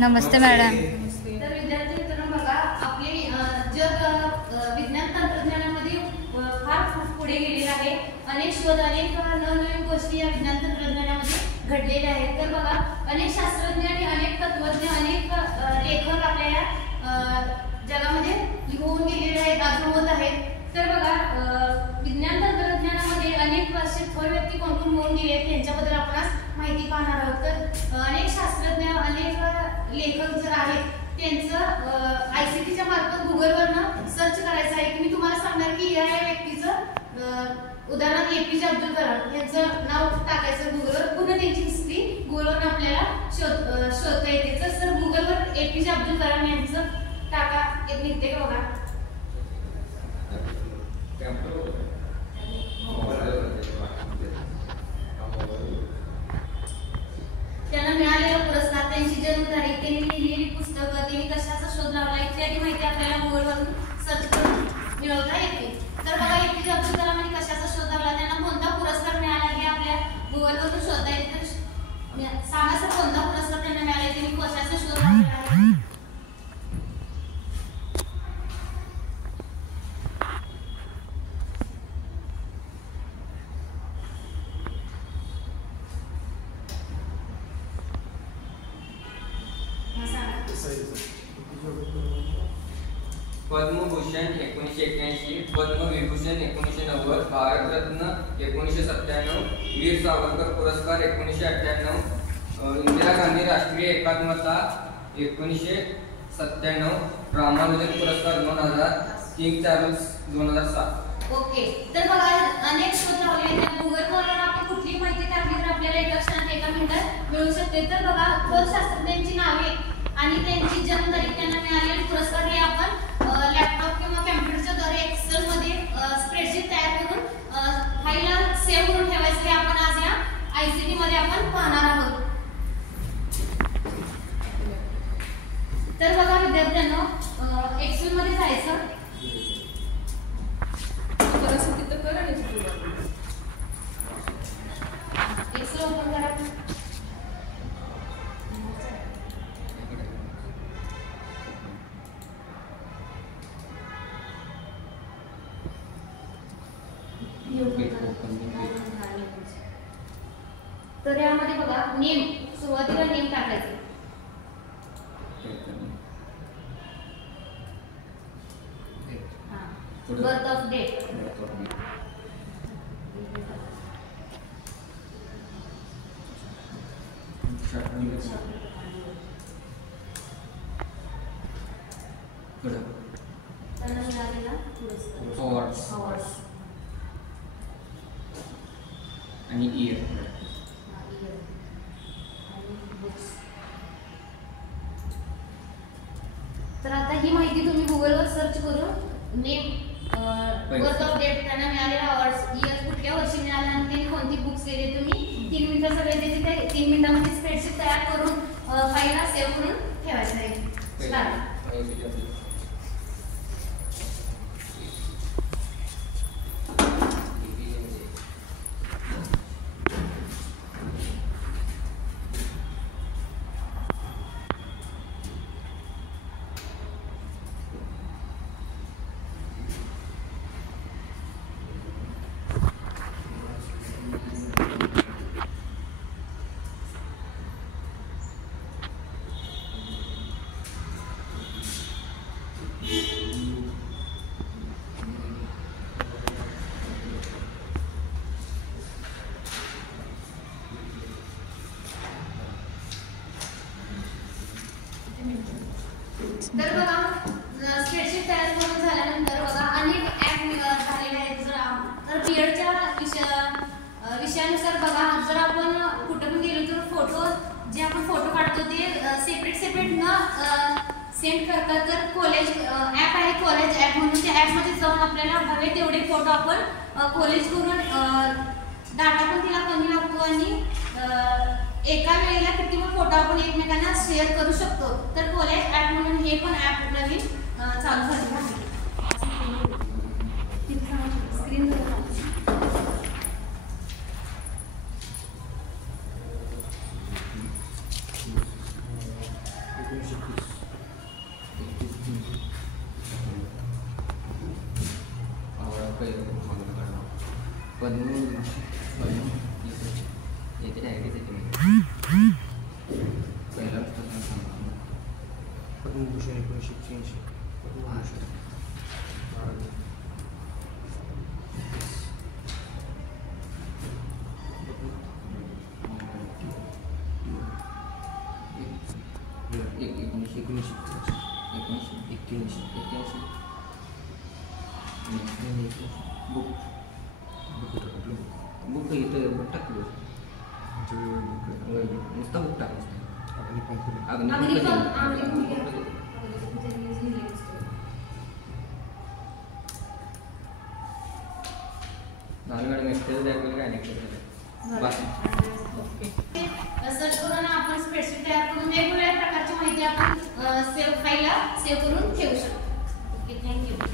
नमस्ते madam. तर विद्यार्थी मित्रांनो बघा, आपले जग विज्ञान तंत्रज्ञानामध्ये फार पुढे गेलेले आहे. अनेक शोध, अनेक नवनवीन गोष्टी या विज्ञान तंत्रज्ञानामध्ये घडलेल्या आहेत. तर बघा, अनेक शास्त्रज्ञ आणि अनेक तत्वज्ञ, अनेक लेखक आपल्या जगामध्ये होऊन गेलेले आहेत, अजून होत आहेत. तर बघा, विज्ञान तंत्रज्ञानामध्ये अनेक असे थोर व्यक्ती कोण कोण होऊन गेले आहेत त्यांच्याबद्दल आपण माहिती पाहणार आहोत. तर अनेक शास्त्रज्ञ, अनेक लेखक जर आहेत त्यांचं ICTच्या मार्फत गुगलवरनं सर्च करायचं आहे. की मी तुम्हाला सांगणार की या व्यक्तीचं उदाहरण APJ अब्दुल कलाम यांचं नाव टाकायचं गुगलवर, पूर्ण त्यांची हिस्ट्री गुगलवर आपल्याला शोधता येते. तर सर गुगलवर APJ अब्दुल कलाम यांचं टाका, एक निघते का बघा. त्यांना मिळालेला पुरस्कार, त्यांची जन्मतारीख, त्यांनी लिहिलेली पुस्तकं, त्यांनी कशाचा शोध लावला इत्यादी माहिती आपल्याला गुगलवरून सर्च करून मिळवता येते. तर बघा, APJ अब्दुल कलामांनी कशाचा शोध लावला, त्यांना कोणता पुरस्कार मिळाला हे आपल्या गुगलवरून शोधता येते. सांगा सर, कोणता पुरस्कार त्यांना मिळाला, त्यांनी कशाचा शोध लावला आहे. पद्मभूषण 1981, पद्मविभूषण 1990, भारतरत्न 1997, वीर सावरकर पुरस्कार 1998, इंदिरा गांधी राष्ट्रीय एकात्मता 1997, रामानुजन पुरस्कार 2000, किंग चार्ल्स 2007. ओके. तर बघा, अनेक शोध लावले आहेत. गुगलवर आपण कुठली माहिती टाकली तर आपल्याला एका क्षणात, एका मिनिटात मिळू शकते. तर बघा, थोर शास्त्रज्ञांची नावे आणि त्यांची जन्मतारीख, त्यांना मिळालेले पुरस्कार हे आपण लॅपटॉप किंवा कॉम्प्युटरच्या द्वारे एक्सेल मध्ये स्प्रेडशीट तयार करून फाईलला सेव्ह करून ठेवायचं हे आपण आज या ICT मध्ये आपण पाहणार आहोत. तर बघा विद्यार्थ्यांनो, एक्सेल मध्ये जायचं. एक्सेल ओपन करा. तर यामध्ये बघा, नेम, सुरुवातीला नेम टाकायचं. बर्थ ऑफ डेट, त्यांना मिळालेला पुरस्कार आणि इयर. तर आता ही माहिती तुम्ही गुगलवर सर्च करून नेम, बर्थ ऑफ डेट, त्यांना मिळालेला अवॉर्ड्स, इयर कुठल्या वर्षी मिळाला आणि त्यांनी कोणती बुक्स केली, तुम्ही 3 मिनिटं सगळे त्याची 3 मिनिटांमध्ये स्प्रेडशीट तयार करून फाईलला सेव्ह करून ठेवायचं आहे. स्टार्ट. तर बघा स्प्रेडशीट तयार करून झाल्यानंतर बघा अनेक ॲप झालेले आहेत. तर बीएडच्या विषयानुसार बघा जर आपण कुठं पण गेलो तर फोटो जे आपण फोटो काढतो ते सेपरेट न सेंड करता तर कॉलेज ॲप आहे कॉलेज ॲप म्हणून त्या ॲपमध्ये जाऊन आपल्याला हवे तेवढे फोटो आपण कॉलेज करून डाटा पण तिला कमी लागतो आणि एका वेळेला किती पण फोटो आपण एकमेकांना शेअर करू शकतो. तर कॉलेज ॲप म्हणून हे पण ॲप नवीन चालू झालेलं आहे. स्क्रीन येते डायरेक्ट येते पहिला पद्मभूषण 1986 पद्मभूषण बुक इथं टाकलं नुसता बुक टाकलं सर्च करून आपण स्प्रेडशीट तयार करून वेगवेगळ्या प्रकारची माहिती आपण सेव्ह फाईलला सेव्ह करून ठेवू शकतो. Okay, thank you.